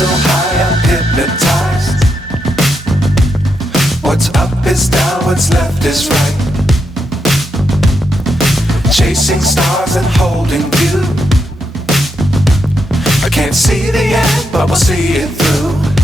So high I'm hypnotized. What's up is down, what's left is right. Chasing stars and holding you. I can't see the end, but we'll see it through.